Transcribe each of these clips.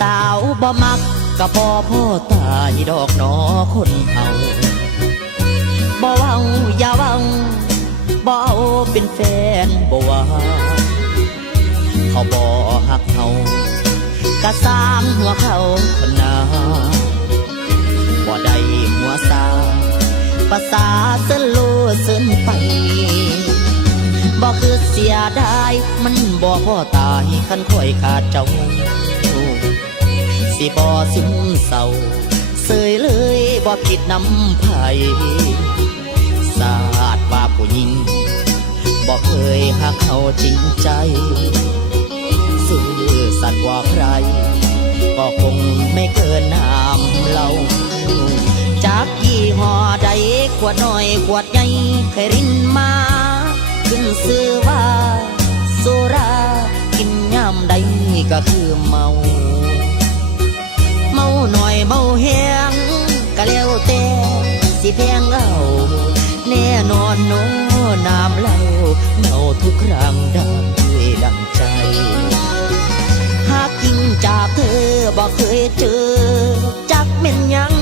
สาวบ่มักก็พอพ่อตายดอกหนอคนเฮาบ่เว้าอย่าเว้าบ่เอาเป็นแฟนบ่ว่าเขาบ่หักเฮากะสางหัวเขาคนนาบ่ได้หัวสาภาษาเส้นโลเส้นไปบ่คือเสียดายมันบ่พ่อตายคันค่อยขาดเจ้า สิบ่ซึมเศร้าเสยเลยบ่คิดนำไผสาดว่าผู้หญิงบ่เคยหักเขาจริงใจ ซื่อสัตย์ว่าใคร ก็คงไม่เกินน้ำเราจากยี่ห้อใดขวดน้อยขวดใหญ่เคยรินมาขึ้นซื้อว่าโซรากินยามใดก็คือเมา หน่อยเมาแหงก็แล้วแต่สิแพงเอาแน่นอนโนน้ำเหล้าเมาทุกครั้งดังด้วยดังใจ หากจริงจากเธอบอกเคยเจอจักเป็นยัง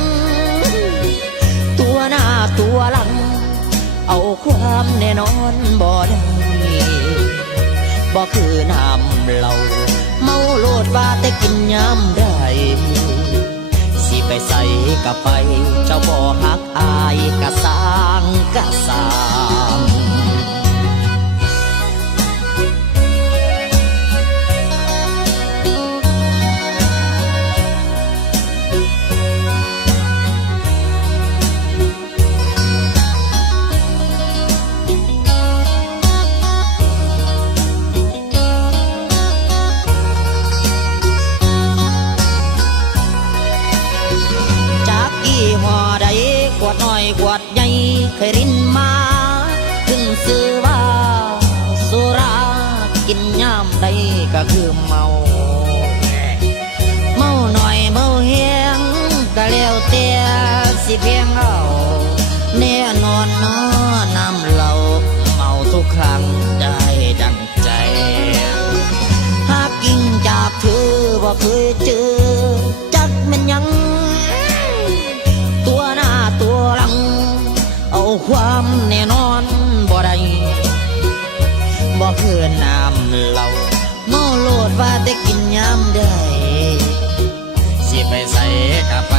ตัวหน้าตัวหลัง เอาความแน่นอนบ่ได้บ่คือน้ำเหลาเมาโลดว่าแต่กินยามได้ สิไปใส่กะไป เจ้าบ่หักอายกะสางกะสาง กวดน้อยขวใหญ่เคยรินมาถึงซื้อว่าสุรากินยามใดก็คือเมา เมาหน่อยเมาเฮียงก็เลี้ยวเตียสิเพียงเอา ความแน่นอนบ่ได้บ่เคือน้ำเหล้าเมาโลดว่าได้กินยามได้สิไปใส่กะไป